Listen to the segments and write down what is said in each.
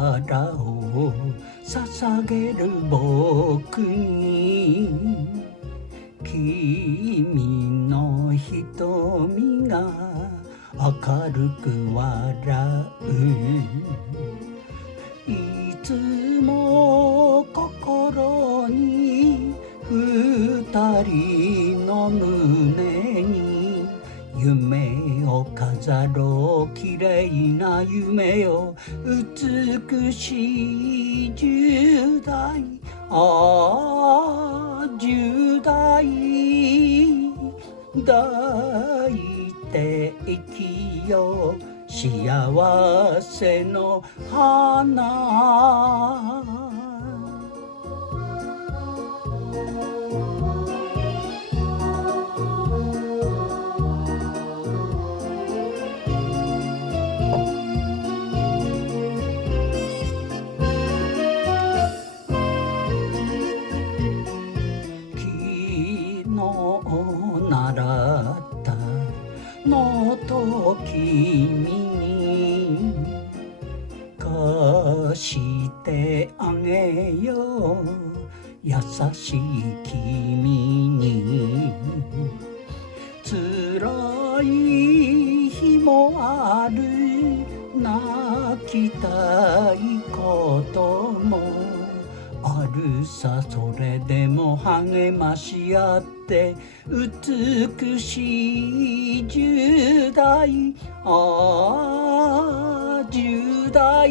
力を捧げる僕に君の瞳が明るく笑う。いつも心に二人の胸に夢を飾ろう、綺麗な夢よ、美しい10代、ああ10代、抱いて生きよう幸せの花。習ったノートを君に貸してあげよう、優しい君に。辛い日もある、泣きたいこともあるさ、それでも励まし合って美しい10代、ああ10代、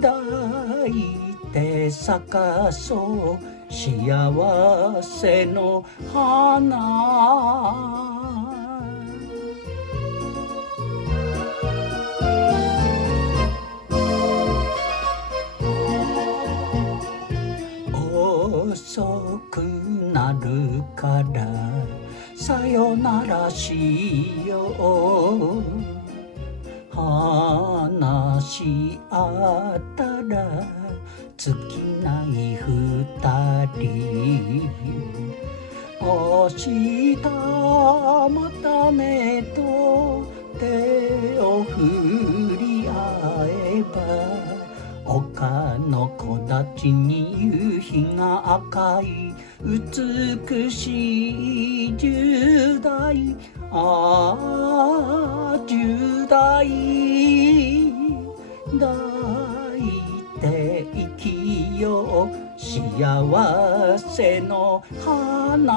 抱いて咲かそう幸せの花。遅くなるからさよならしよう、話し合ったら尽きない二人、明日またねと手を振り合えば、丘の木立に夕日が赤い美しい10代、ああ10代、抱いて生きよう幸せの花。